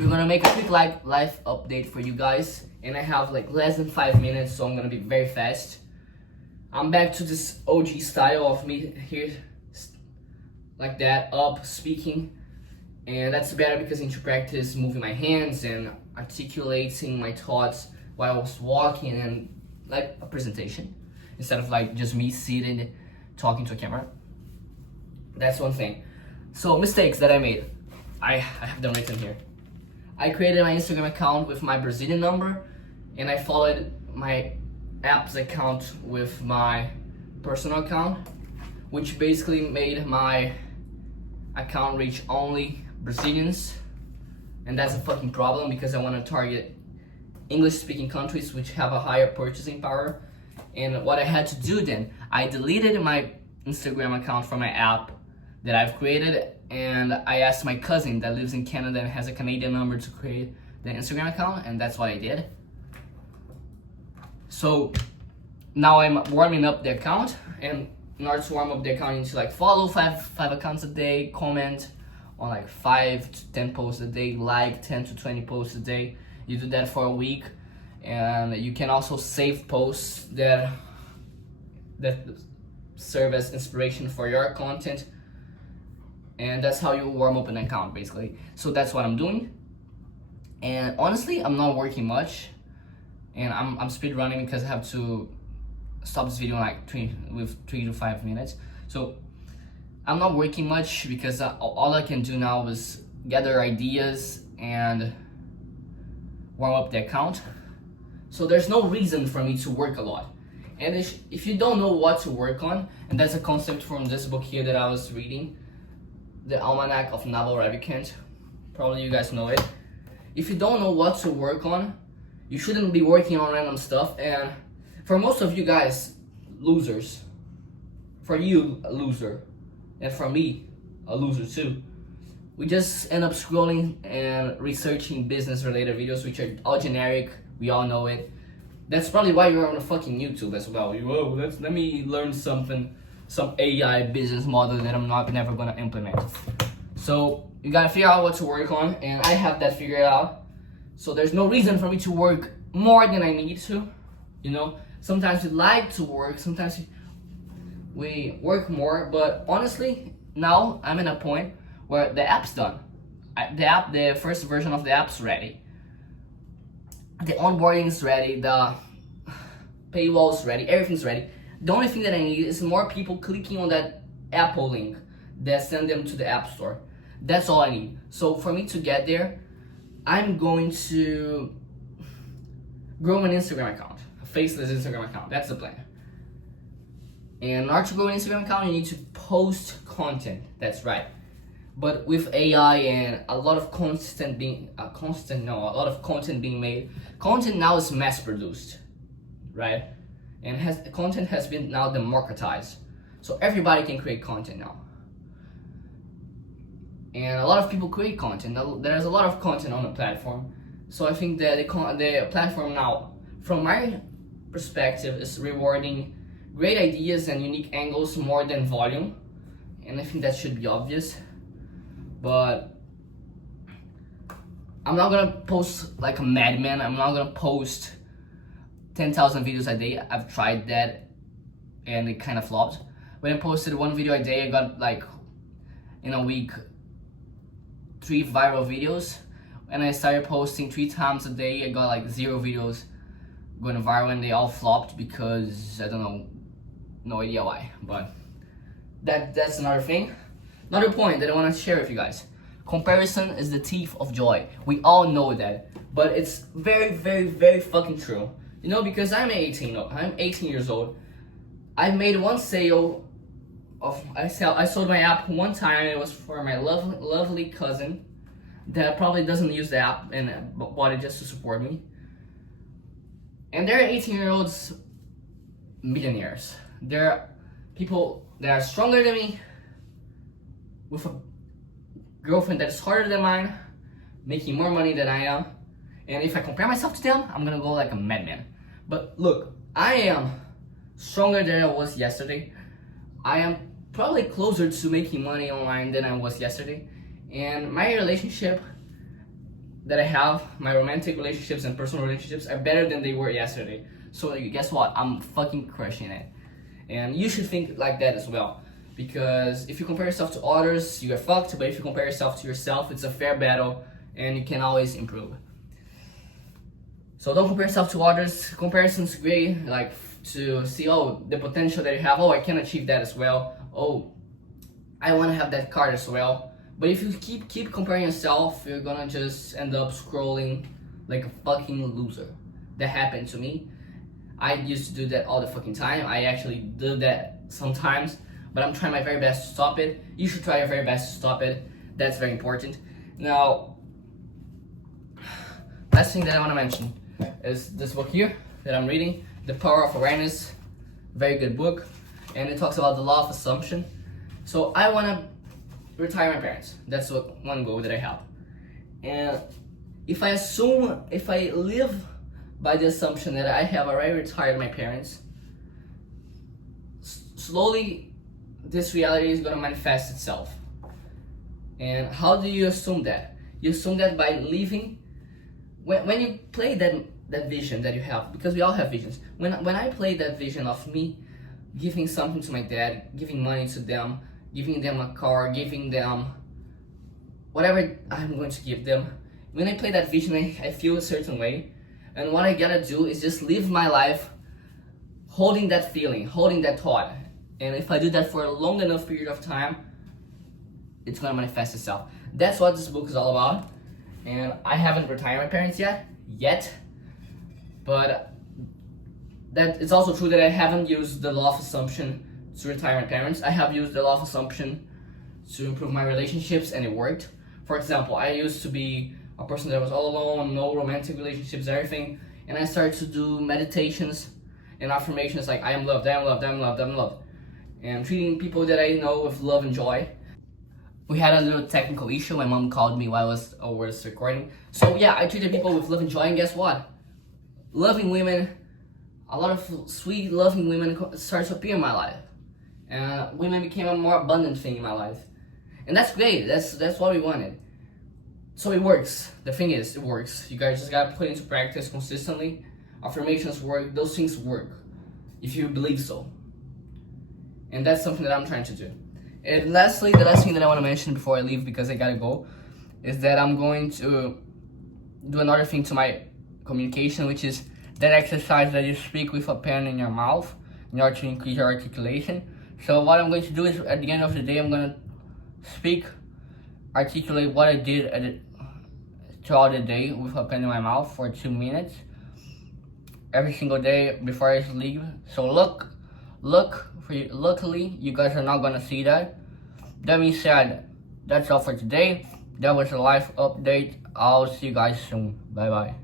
We're gonna make a quick life update for you guys, and I have like less than 5 minutes, so I'm gonna be very fast. I'm back to this OG style of me here, like that, up, speaking, and that's better because I need to practice moving my hands and articulating my thoughts while I was walking, and like a presentation instead of like just me sitting talking to a camera. That's one thing. So mistakes that I made, I have them written here. I created my Instagram account with my Brazilian number, and I followed my app's account with my personal account, which basically made my account reach only Brazilians, and that's a fucking problem because I want to target English-speaking countries which have a higher purchasing power. And what I had to do then, I deleted my Instagram account from my app that I've created, and I asked my cousin that lives in Canada and has a Canadian number to create the Instagram account, and that's what I did. So now I'm warming up the account, and in order to warm up the account, you need to like follow five accounts a day, comment on like 5 to 10 posts a day, like 10 to 20 posts a day. You do that for a week, and you can also save posts that serve as inspiration for your content. And that's how you warm up an account, basically. So that's what I'm doing. And honestly, I'm not working much. And I'm speed running because I have to stop this video in like 3 to 5 minutes. So I'm not working much because all I can do now is gather ideas and warm up the account. So there's no reason for me to work a lot. And if you don't know what to work on, and that's a concept from this book here that I was reading, The Almanac of Naval Ravikant. Probably you guys know it. If you don't know what to work on, you shouldn't be working on random stuff. And for most of you guys, losers, for you, a loser, and for me, a loser too, we just end up scrolling and researching business-related videos, which are all generic. We all know it. That's probably why you're on a fucking YouTube as well. Let me learn something. Some AI business model that I'm never gonna implement. So you gotta figure out what to work on, and I have that figured out. So there's no reason for me to work more than I need to. You know, sometimes we like to work, sometimes we work more, but honestly, now I'm in a point where the app's done. The first version of the app's ready. The onboarding is ready, the paywall's ready, everything's ready. The only thing that I need is more people clicking on that Apple link that send them to the App Store. That's all I need. So for me to get there, I'm going to grow an Instagram account, a faceless Instagram account. That's the plan. And in order to grow an Instagram account, you need to post content. That's right. But with AI and a lot of content being made, content now is mass produced, right? And content has been now democratized, so everybody can create content now. And a lot of people create content. There's a lot of content on the platform, so I think that the platform now, from my perspective, is rewarding great ideas and unique angles more than volume, and I think that should be obvious. But I'm not gonna post like a madman. I'm not gonna post 10,000 videos a day. I've tried that and it kind of flopped. When I posted 1 video a day, I got like in a week 3 viral videos. When I started posting 3 times a day, I got like 0 videos going viral, and they all flopped because I don't know, no idea why. But that's another thing. Another point that I want to share with you guys. Comparison is the thief of joy. We all know that, but it's very, very, very fucking true. You know, because I'm 18 years old. I made one sale I sold my app one time. It was for my lovely cousin that probably doesn't use the app and bought it just to support me. And they're 18-year-olds millionaires. They're people that are stronger than me, with a girlfriend that is harder than mine, making more money than I am. And if I compare myself to them, I'm gonna go like a madman. But look, I am stronger than I was yesterday. I am probably closer to making money online than I was yesterday. And my relationship that I have, my romantic relationships and personal relationships, are better than they were yesterday. So guess what? I'm fucking crushing it. And you should think like that as well. Because if you compare yourself to others, you are fucked. But if you compare yourself to yourself, it's a fair battle and you can always improve. So don't compare yourself to others. Comparison's great, like to see, oh, the potential that you have. Oh, I can achieve that as well. Oh, I want to have that card as well. But if you keep comparing yourself, you're gonna just end up scrolling like a fucking loser. That happened to me. I used to do that all the fucking time. I actually do that sometimes, but I'm trying my very best to stop it. You should try your very best to stop it. That's very important. Now, last thing that I want to mention is this book here that I'm reading, The Power of Awareness. Very good book, and it talks about the law of assumption. So I want to retire my parents. That's one goal that I have. And if I live by the assumption that I have already retired my parents, slowly this reality is going to manifest itself. And how do you assume that? You assume that by living, when you play that vision that you have, because we all have visions. When I play that vision of me giving something to my dad, giving money to them, giving them a car, giving them whatever I'm going to give them, when I play that vision, I feel a certain way. And what I gotta do is just live my life holding that feeling, holding that thought. And if I do that for a long enough period of time, it's gonna manifest itself. That's what this book is all about. And I haven't retired my parents yet. But that it's also true that I haven't used the law of assumption to retire my parents. I have used the law of assumption to improve my relationships, and it worked. For example, I used to be a person that was all alone, no romantic relationships, everything, and I started to do meditations and affirmations like I am loved, I am loved, I am loved, I am loved, and treating people that I know with love and joy. We had a little technical issue. My mom called me while I was recording. So yeah, I treated people with love and joy, and guess what? Loving women, a lot of sweet, loving women started to appear in my life. And women became a more abundant thing in my life. And that's great. That's what we wanted. So it works. The thing is, it works. You guys just gotta put it into practice consistently. Affirmations work. Those things work. If you believe so. And that's something that I'm trying to do. And lastly, the last thing that I want to mention before I leave, because I gotta go, is that I'm going to do another thing to my communication, which is that exercise that you speak with a pen in your mouth in order to increase your articulation. So what I'm going to do is, at the end of the day, I'm going to articulate what I did throughout the day with a pen in my mouth for 2 minutes every single day before I leave. So luckily, you guys are not going to see that. That being said, that's all for today. That was a live update. I'll see you guys soon. Bye bye.